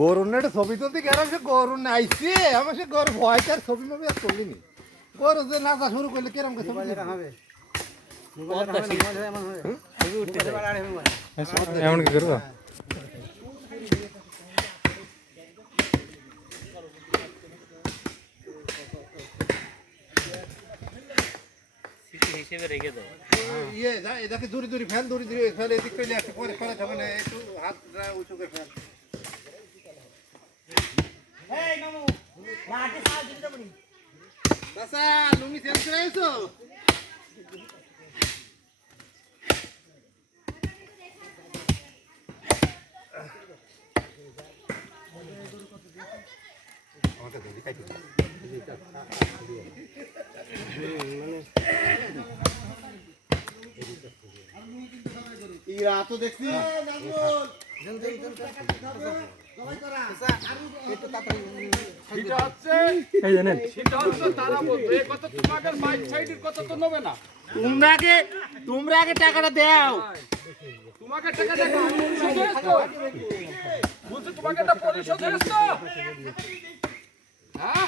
গরুর নেটে ছবি তুলতে গেলাম, সে গরুর না আইসে আমার সে গরু ভয়টার ছবি মবি আর তুলিনি। গরু যে নাচা শুরু করলে কিরম ছবি হবে? এমন কি করবো? হিসেবে রেখে দাও। ইয়ে এটাকে দূরে দূরে ফেল, দূরে দূরে ফেল, এদিক পেলে একটা পরে ফেলা যাবে না, একটু হাত উঁচু করে ফেল। চাচা লুঙ্গি চেঞ্জ করে আইছো? আমাকে দেখি কাটি ইরা তো দেখছি তোমরা আগে টাকাটা দাও। তোমাকে টাকা দেখো বলছো, তোমাকে একটা পরিশোধ হয়েছে। হ্যাঁ